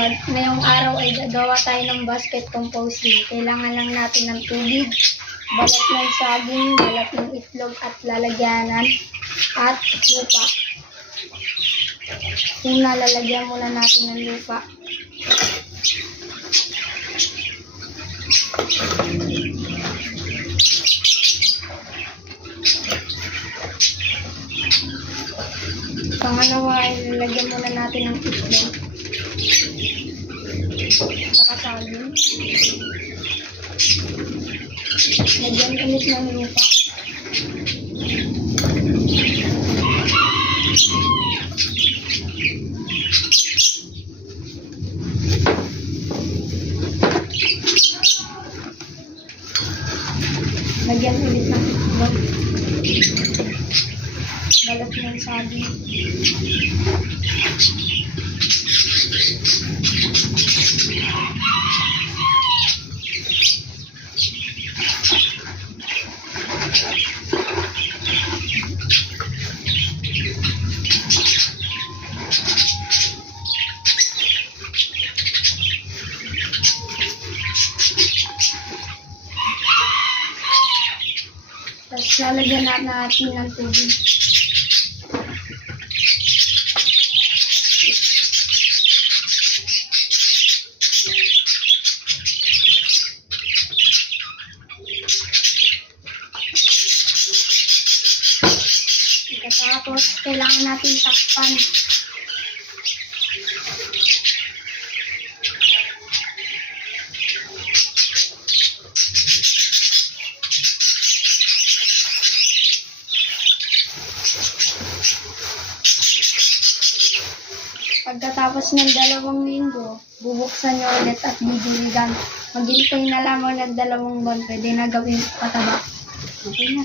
ngayong araw ay gagawa tayo ng basket composting. Kailangan lang natin ng tubig, balat ng saging, balat ng itlog at lalagyanan at lupa. Una, lalagyan muna natin ng lupa. Pangalawa ay lalagyan muna natin ng itlog. Saka saging. Lagyan ulit ng lupa. Lagyan ulit ng itlog. Balat ng saging. Tapos lalagyan natin ng tubig. Tapos kailangan natin takpan. Pagkatapos ng 2 linggo, bubuksan nyo ulit at didiligan. Maghintay na lamang ng 2 buwan, pwede na gawing pataba. Okay na.